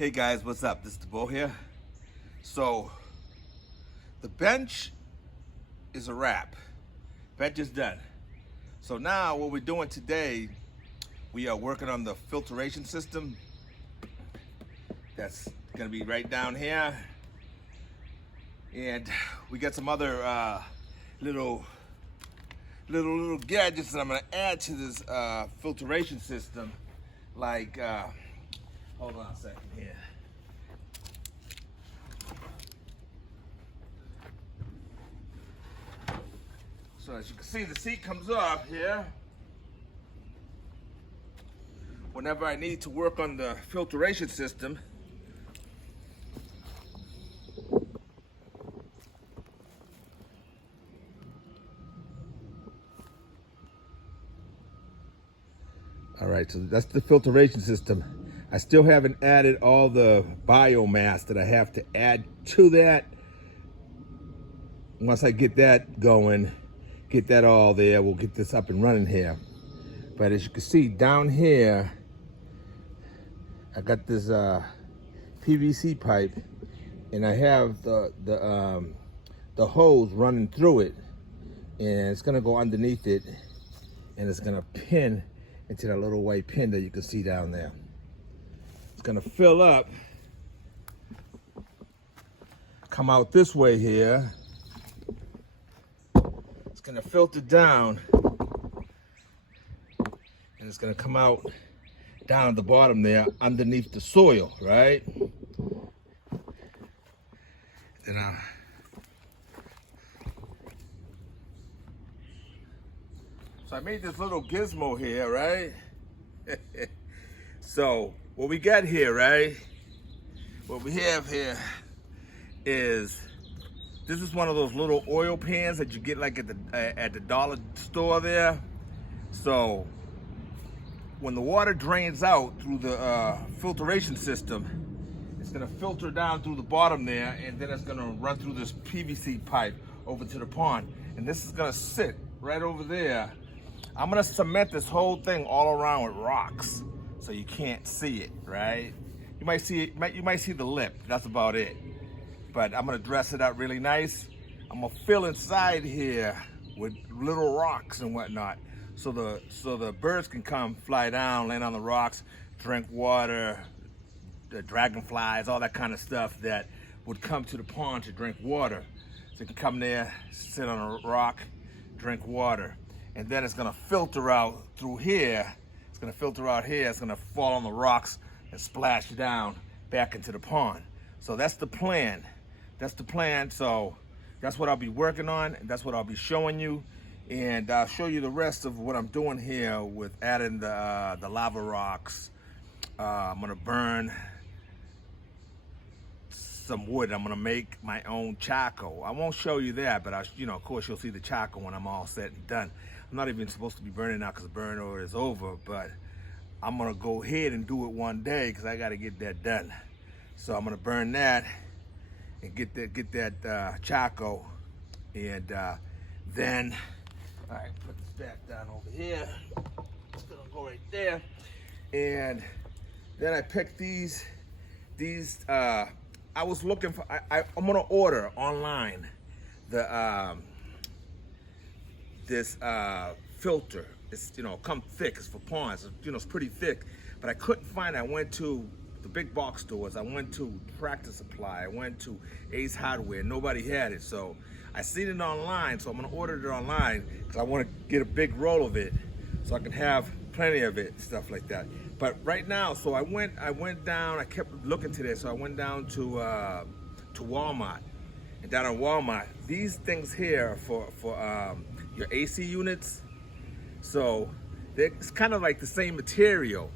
Hey guys, what's up? This is Bo here. So, the bench is a wrap. Bench is done. So now what we're doing today, we are working on the filtration system. That's gonna be right down here. And we got some other little gadgets that I'm gonna add to this filtration system. Like, hold on a second here. So as you can see, the seat comes off here. Whenever I need to work on the filtration system, all right, so that's the filtration system. I still haven't added all the biomass that I have to add to that. Once I get that going, get that all there, we'll get this up and running here. But as you can see down here, I got this PVC pipe, and I have the hose running through it, and it's gonna go underneath it, and it's gonna pin into that little white pin that you can see down there. It's gonna fill up, come out this way here. It's gonna filter down, and it's gonna come out down at the bottom there underneath the soil, right? Then so I made this little gizmo here, right? So what we got here, right? What we have here is, this is one of those little oil pans that you get like at the dollar store there. So when the water drains out through the filtration system, it's gonna filter down through the bottom there, and then it's gonna run through this PVC pipe over to the pond. And this is gonna sit right over there. I'm gonna cement this whole thing all around with rocks, so you can't see it, right? You might see it, you might see the lip, that's about it. But I'm gonna dress it up really nice. I'm gonna fill inside here with little rocks and whatnot, so the birds can come, fly down, land on the rocks, drink water, the dragonflies, all that kind of stuff that would come to the pond to drink water. So you can come there, sit on a rock, drink water. And then it's gonna filter out through here. It's gonna filter out here, it's gonna fall on the rocks and splash down back into the pond. So that's the plan. That's the plan. So that's what I'll be working on, and that's what I'll be showing you. And I'll show you the rest of what I'm doing here with adding the lava rocks. I'm gonna burn some wood. I'm gonna make my own charcoal. I won't show you that, but of course you'll see the charcoal when I'm all set and done. I'm not even supposed to be burning now because the burn order is over, but I'm gonna go ahead and do it one day because I gotta get that done. So I'm gonna burn that and get that charcoal, and then, all right, put this back down over here. It's gonna go right there, and then I picked these. I was looking for. I'm gonna order online this filter. It's come thick. It's for ponds. It's pretty thick, but I couldn't find it. I went to the big box stores. I went to Tractor Supply. I went to Ace Hardware. Nobody had it, so I seen it online. So I'm gonna order it online because I want to get a big roll of it, so I can have plenty of it, stuff like that. But right now, so I went down. I kept looking to this, so I went down to Walmart, and down at Walmart, these things here for your AC units. So it's kind of like the same material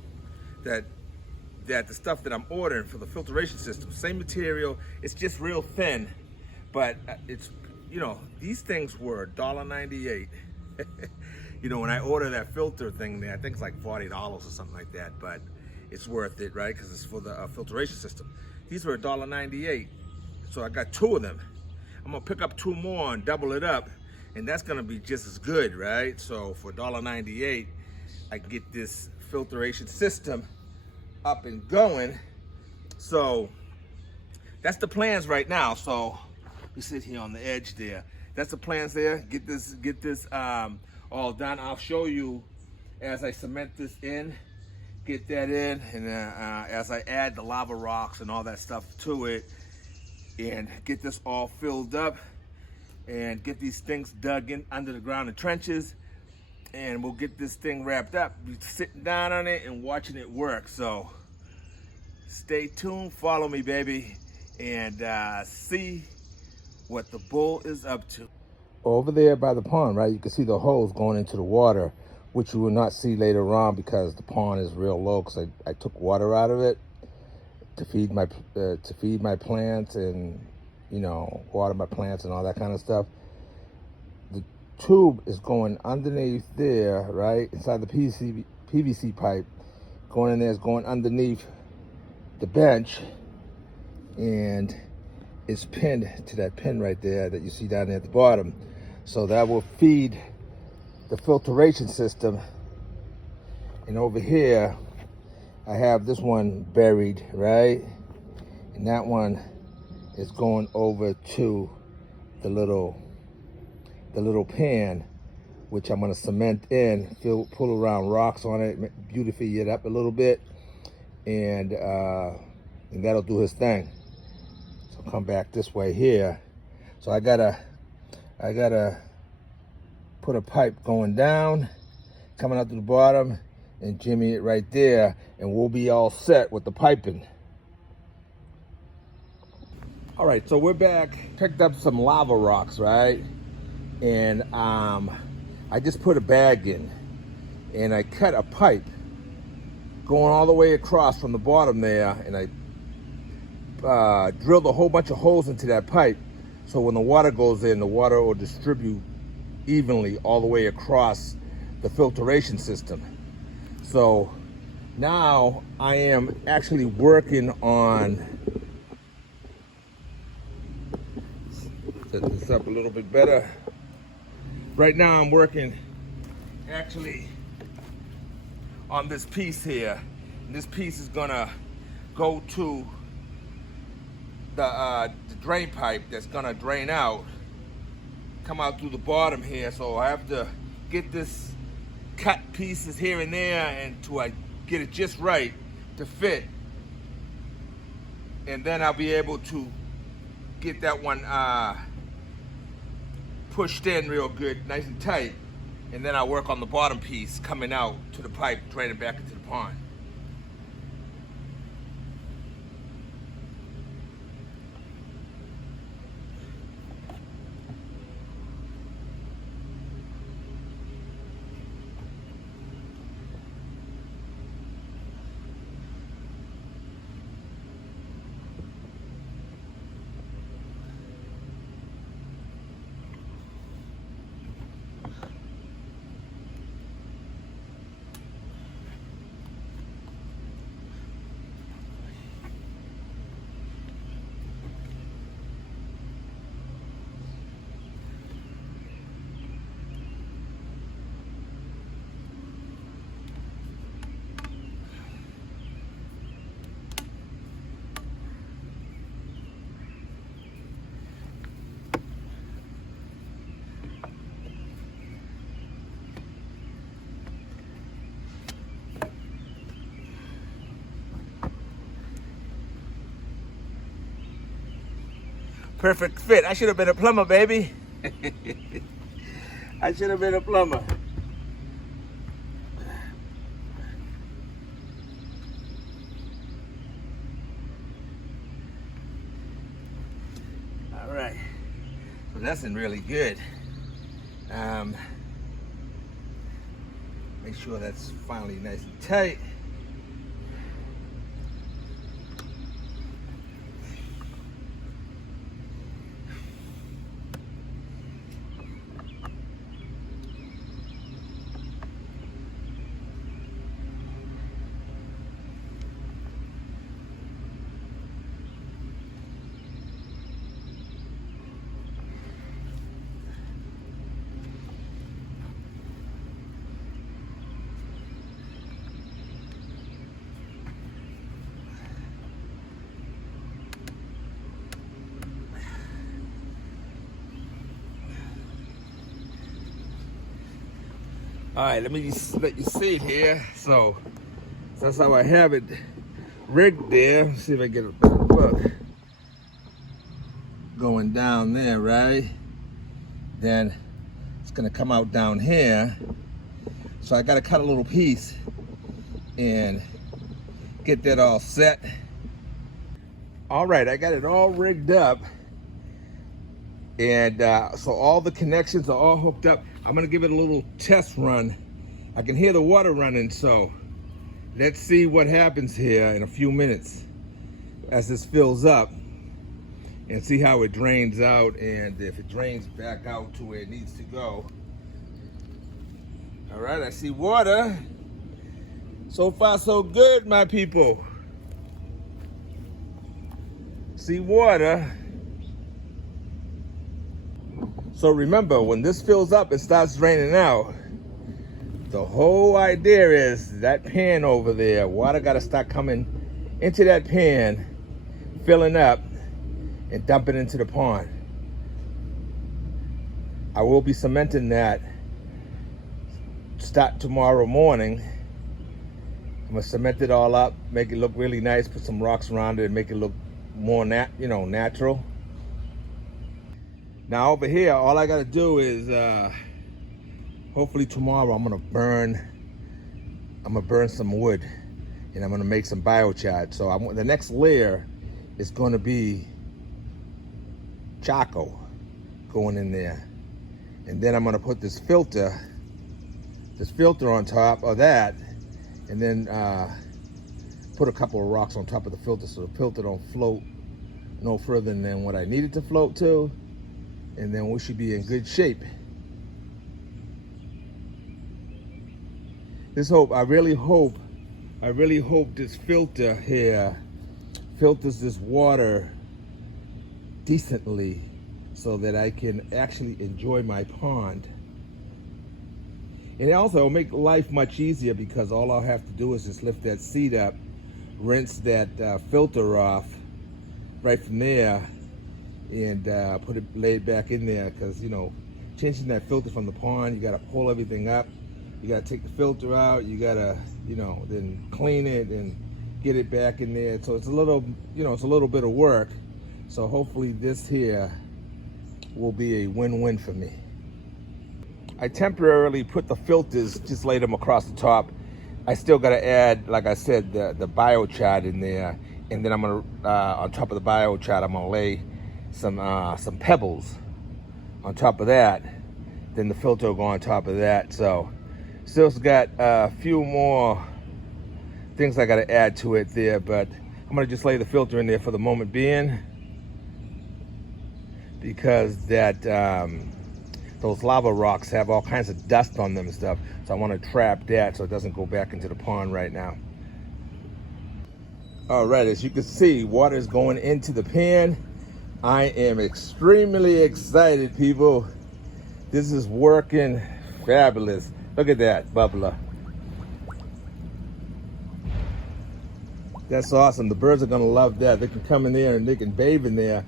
that the stuff that I'm ordering for the filtration system. Same material, it's just real thin, but it's these things were $1.98. When I order that filter thing there, I think it's like $40 or something like that, but it's worth it, right? Because it's for the filtration system. These were $1.98, so I got 2 of them. I'm gonna pick up 2 more and double it up, and that's gonna be just as good, right? So for $1.98, I can get this filtration system up and going. So that's the plans right now. So we sit here on the edge there. That's the plans there. Get this all done. I'll show you as I cement this in, get that in, and as I add the lava rocks and all that stuff to it, and get this all filled up, and get these things dug in under the ground in trenches, and we'll get this thing wrapped up. We're sitting down on it and watching it work. So stay tuned, follow me, baby, and see what the bull is up to. Over there by the pond, right, you can see the hose going into the water, which you will not see later on because the pond is real low, because I took water out of it to feed my plants and, you know, water my plants and all that kind of stuff. The tube is going underneath there, right, inside the PVC pipe. Going in there is going underneath the bench, and it's pinned to that pin right there that you see down there at the bottom. So that will feed the filtration system. And over here, I have this one buried, right? And that one is going over to the little pan, which I'm gonna cement in, pull around rocks on it, beautify it up a little bit, and that'll do his thing. So come back this way here. So I gotta put a pipe going down, coming out to the bottom, and jimmy it right there, and we'll be all set with the piping. All right, so we're back. Picked up some lava rocks, right? And I just put a bag in, and I cut a pipe going all the way across from the bottom there, and I drilled a whole bunch of holes into that pipe, so when the water goes in, the water will distribute evenly all the way across the filtration system. So now I am actually working on, set this up a little bit better. Right now I'm working actually on this piece here. And this piece is gonna go to the drain pipe that's gonna drain out, come out through the bottom here. So I have to get this cut pieces here and there and to get it just right to fit, and then I'll be able to get that one pushed in real good, nice and tight, and then I'll work on the bottom piece coming out to the pipe, draining back into the pond. Perfect fit. I should have been a plumber, baby. I should have been a plumber. All right. So that's in really good. Make sure that's finally nice and tight. All right, let me just let you see it here. So that's how I have it rigged there. Let's see if I get a better look. Going down there, right? Then it's gonna come out down here. So I gotta cut a little piece and get that all set. All right, I got it all rigged up. And so all the connections are all hooked up. I'm gonna give it a little test run. I can hear the water running, so let's see what happens here in a few minutes as this fills up and see how it drains out and if it drains back out to where it needs to go. All right, I see water. So far, so good, my people. See water. So remember, when this fills up, it starts draining out. The whole idea is that pan over there, water gotta start coming into that pan, filling up, and dumping into the pond. I will be cementing that start tomorrow morning. I'm gonna cement it all up, make it look really nice, put some rocks around it, and make it look more natural. Now over here, all I gotta do is hopefully tomorrow I'm gonna burn some wood, and I'm gonna make some biochar. So the next layer is gonna be charcoal going in there, and then I'm gonna put this filter on top of that, and then put a couple of rocks on top of the filter so the filter don't float no further than what I need it to float to, and then we should be in good shape. I really hope this filter here filters this water decently so that I can actually enjoy my pond. And also it'll make life much easier because all I'll have to do is just lift that seat up, rinse that filter off right from there, and lay it back in there, because changing that filter from the pond, you got to pull everything up, you got to take the filter out, you got to then clean it and get it back in there. So it's a little bit of work. So hopefully this here will be a win-win for me. I temporarily put the filters, just laid them across the top. I still got to add, like I said, the biochar in there, and then I'm gonna on top of the biochar, I'm gonna lay some pebbles on top of that. Then the filter will go on top of that. So still's got a few more things I got to add to it there, but I'm gonna just lay the filter in there for the moment being, because those lava rocks have all kinds of dust on them and stuff. So I want to trap that so it doesn't go back into the pond right now. All right, as you can see, water is going into the pan. I am extremely excited, people. This is working fabulous. Look at that bubbler. That's awesome. The birds are gonna love that. They can come in there and they can bathe in there.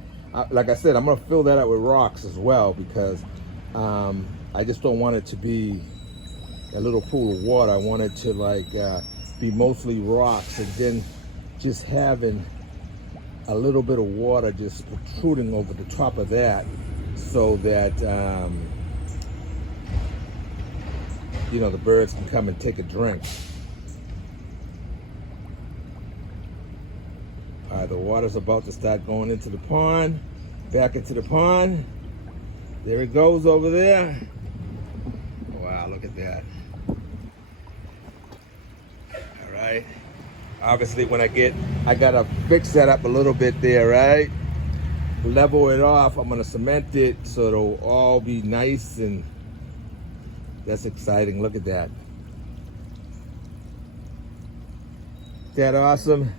Like I said, I'm gonna fill that up with rocks as well, because I just don't want it to be a little pool of water. I want it to be mostly rocks, and then just having a little bit of water just protruding over the top of that, so that the birds can come and take a drink. All right, the water's about to start going into the pond, back into the pond. There it goes over there. Wow, look at that. All right. Obviously, when I gotta fix that up a little bit there, right? Level it off. I'm gonna cement it so it'll all be nice, and that's exciting. Look at that. Isn't that awesome?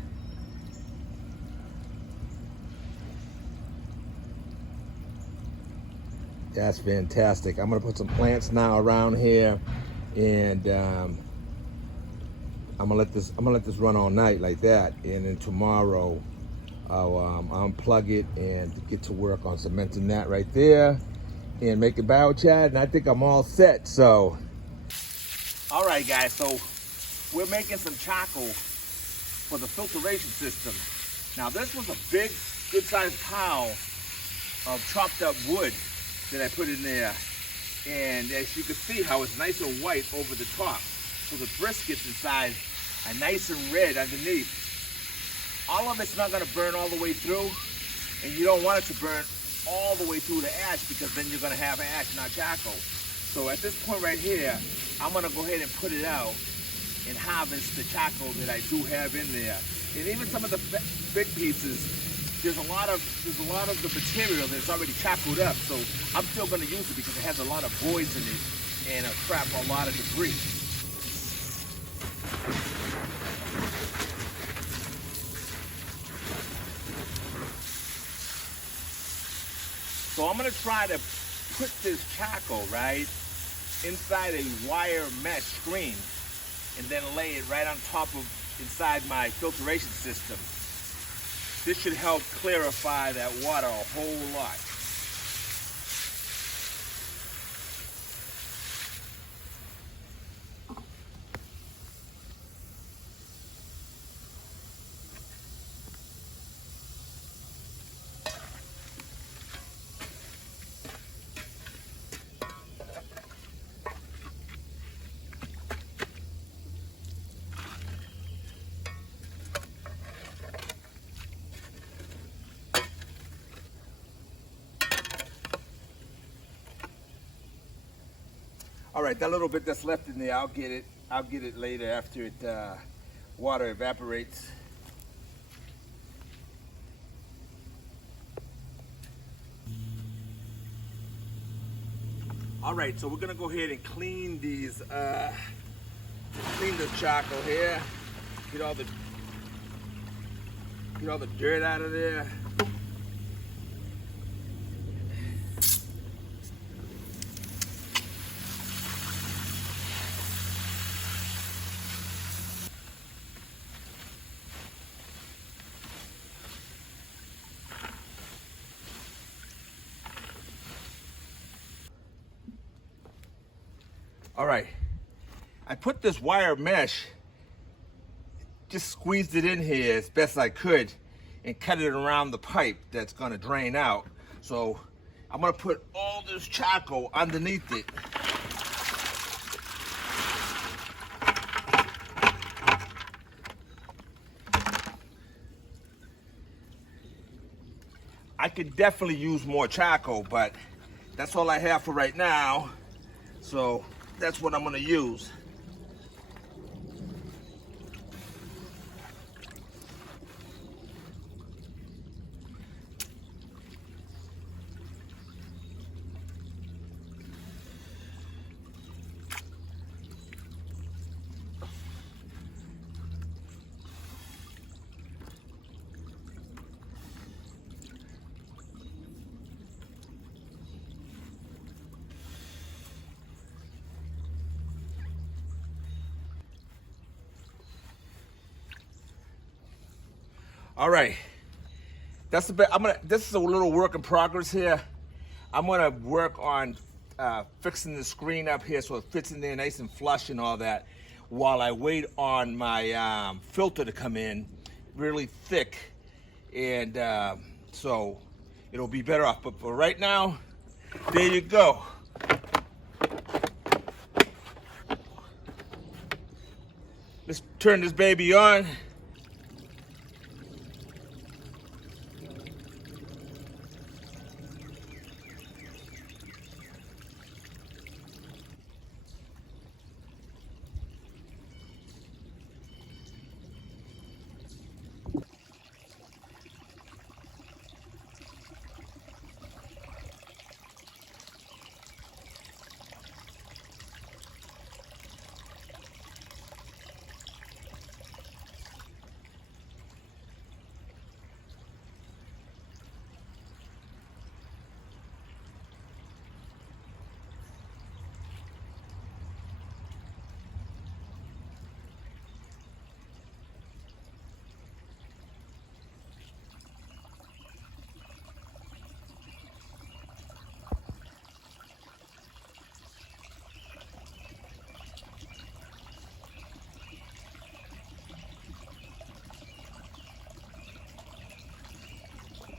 That's fantastic. I'm gonna put some plants now around here, and I'm gonna let this run all night like that, and then tomorrow I'll unplug it and get to work on cementing that right there and make it biochar, and I think I'm all set. So All right, guys, so we're making some charcoal for the filtration system. Now, this was a big, good-sized pile of chopped up wood that I put in there. And as you can see how it's nice and white over the top. So the briskets inside are nice and red underneath. All of it's not gonna burn all the way through, and you don't want it to burn all the way through the ash because then you're gonna have ash, not charcoal. So at this point right here, I'm gonna go ahead and put it out and harvest the charcoal that I do have in there. And even some of the big pieces, there's a lot of the material that's already charcoaled up. So I'm still gonna use it because it has a lot of voids in it and a lot of debris. So I'm gonna try to put this charcoal, right, inside a wire mesh screen and then lay it right on top of inside my filtration system. This should help clarify that water a whole lot. All right, that little bit that's left in there, I'll get it later after it water evaporates. All right, so we're gonna go ahead and clean these, clean this charcoal here. Get all the dirt out of there. All right, I put this wire mesh, just squeezed it in here as best I could and cut it around the pipe that's gonna drain out. So I'm gonna put all this charcoal underneath it. I could definitely use more charcoal, but that's all I have for right now. So that's what I'm gonna use. All right, that's a bit. This is a little work in progress here. I'm gonna work on fixing the screen up here so it fits in there nice and flush and all that, while I wait on my filter to come in, really thick, and so it'll be better off. But for right now, there you go. Let's turn this baby on.